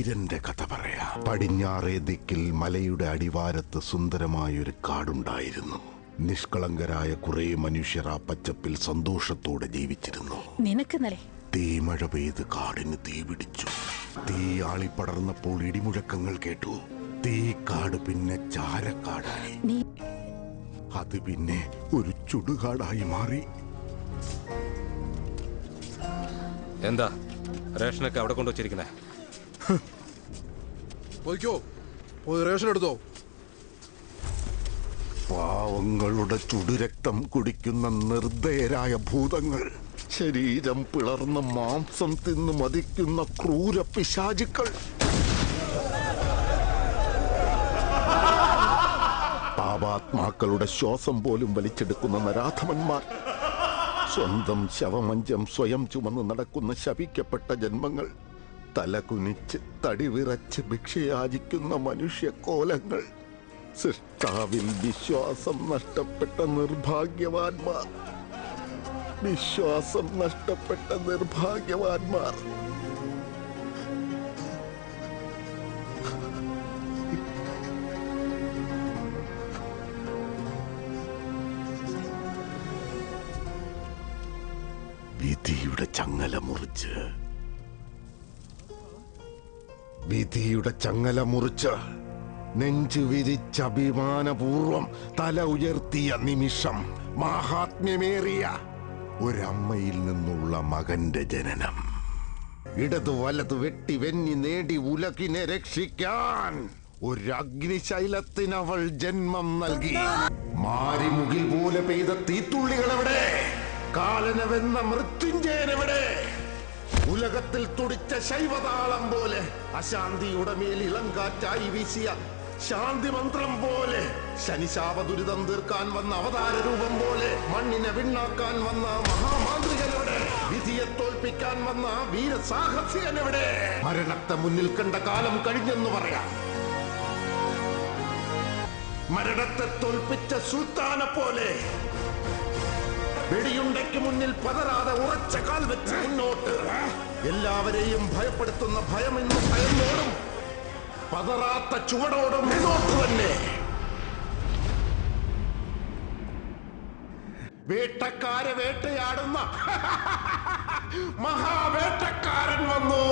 വീരന്റെ കഥ പറയാം. പടിഞ്ഞാറേ ദിക്കിൽ മലയുടെ അടിവാരത്ത് സുന്ദരമായൊരു കാടുണ്ടായിരുന്നു. നിഷ്കളങ്കരായ കുറെ മനുഷ്യർ ആ പച്ചപ്പിൽ സന്തോഷത്തോടെ ജീവിച്ചിരുന്നു. തീമഴ പെയ്ത് കാടിന് തീ പിടിച്ചു. തീ ആളിപ്പടർന്നപ്പോൾ ഇടിമുഴക്കങ്ങൾ കേട്ടു. തീ കാട് പിന്നെ ചാരക്കാടായി. അത് പിന്നെ ഒരു ചുടുകാടായി മാറി. എന്താ റേഷനൊക്കെ അവിടെ കൊണ്ടുവച്ചിരിക്കുന്നേ? പോയിക്കോ, പോയി റേഷൻ എടുത്തോ. പാവങ്ങളുടെ ചുടുരക്തം കുടിക്കുന്ന നിർദ്ദയരായ ഭൂതങ്ങൾ, ശരീരം പിളർന്ന മാംസം തിന്നു മതിക്കുന്ന ക്രൂര പിശാചുക്കൾ, പാപാത്മാക്കളുടെ ശ്വാസം പോലും വലിച്ചെടുക്കുന്ന നരാധമന്മാർ, സ്വന്തം ശവമഞ്ചം സ്വയം ചുമന്ന് നടക്കുന്ന ശപിക്കപ്പെട്ട ജന്മങ്ങൾ, തലകുനിച്ച് തടിവിറച്ച് ഭിക്ഷയാചിക്കുന്ന മനുഷ്യക്കോലങ്ങൾ, സൃഷ്ടാവിൽ വിശ്വാസം നഷ്ടപ്പെട്ട നിർഭാഗ്യവാന്മാർ, വിശ്വാസം നഷ്ടപ്പെട്ട നിർഭാഗ്യവാന്മാർ. വിധിയുടെ ചങ്ങല മുറിച്ച്, വിധിയുടെ ചങ്ങല മുറിച്ച് നെഞ്ചു വിരിച്ച് അഭിമാനപൂർവം തല ഉയർത്തിയ നിമിഷം മാഹാത്മ്യമേറിയ ഒരമ്മയിൽ നിന്നുള്ള മകന്റെ ജനനം. ഇടതു വലതു വെട്ടി വെന്നി നേടി ഉലകിനെ രക്ഷിക്കാൻ ഒരു അഗ്നിശൈലത്തിനവൾ ജന്മം നൽകി. മാരിമുകിൽ പോലെ പെയ്ത തീത്തുള്ളികളെവിടെ? കാലനവെന്ന മൃത്യുഞ്ജയനെവിടെ? ഉലകത്തിൽ തുടിച്ച ശൈവതാളം പോലെ അശാന്തിയുടെ മേൽ ഇളങ്കാറ്റായി വീശിയ ശാന്തി മന്ത്രം പോലെ, ശനിശാപ ദുരിതം തീർക്കാൻ വന്ന അവതാര രൂപം പോലെ മണ്ണിനെ വിണ്ണാക്കാൻ വന്ന മഹാമാന്ത്രികനെവിടെ? വിധിയെ തോൽപ്പിക്കാൻ വന്ന വീരസാഹസികനെവിടെ? മരണത്തെ മുന്നിൽ കണ്ട കാലം കഴിഞ്ഞെന്ന് പറയാം. മരണത്തെ തോൽപ്പിച്ച സുൽത്താനെ പോലെ വെടിയുണ്ടയ്ക്ക് മുന്നിൽ പതറാതെ ഉറച്ച കാൽ വെച്ച് മുന്നോട്ട്. എല്ലാവരെയും ഭയപ്പെടുത്തുന്ന ഭയം ഇന്ന് ഭയന്നോടും പതറാത്ത ചുവടോടും മുന്നോട്ട് തന്നെ. വേട്ടക്കാരെ വേട്ടയാടുന്ന മഹാവേട്ടക്കാരൻ വന്നു.